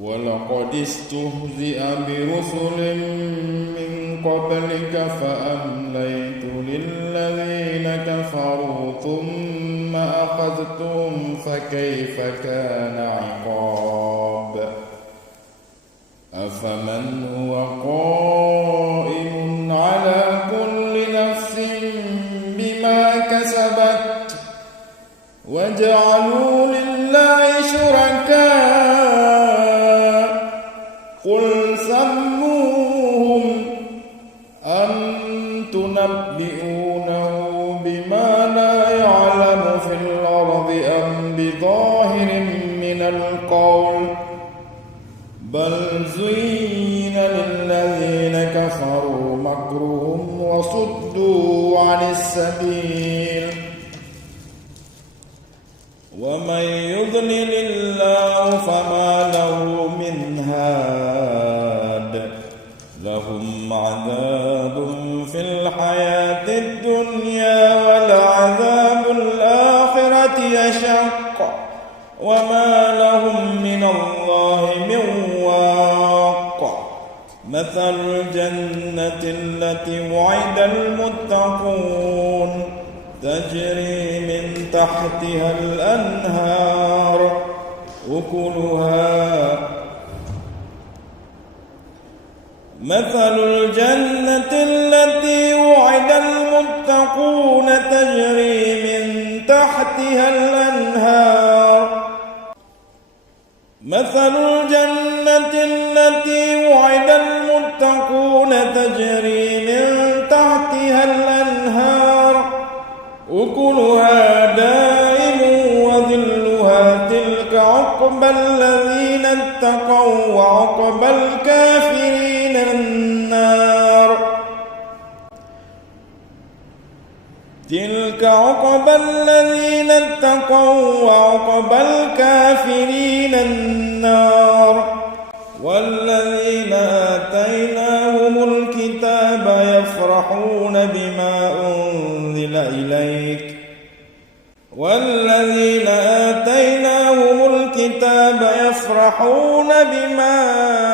ولقد استهزئ برسل من قبلك فأمليت للذين كفروا ثم أخذتهم فكيف كان عقاب أفمن هو قائم على كل نفس بما كسبت وجعلوا لله شركاء قل سموهم أم تنبئونه بما لا يعلم في الأرض أم بظاهر من القول بل زين للذين كفروا مكرهم وصدوا عن السبيل ومن يضلل الله فما له من هاد لهم عذاب في الحياة الدنيا ولعذاب الآخرة أشق وما لهم من الله من واق مثل الجنة التي وعد المتقون تجري من تحتها الأنهار أكلها مثل الجنة التي وعد المتقون تجري من تحتها الأنهار مثل الجنة التي وعد المتقون تجري من تحتها الأنهار أكلها دائم وظلها تلك عقبى الذين اتقوا وعقبى الكافرين النار تلك عقبى الذين اتقوا وعقبى الكافرين النار والذين آتيناهم الكتاب يفرحون بما أنزل إليك والذين آتيناهم الكتاب يفرحون بما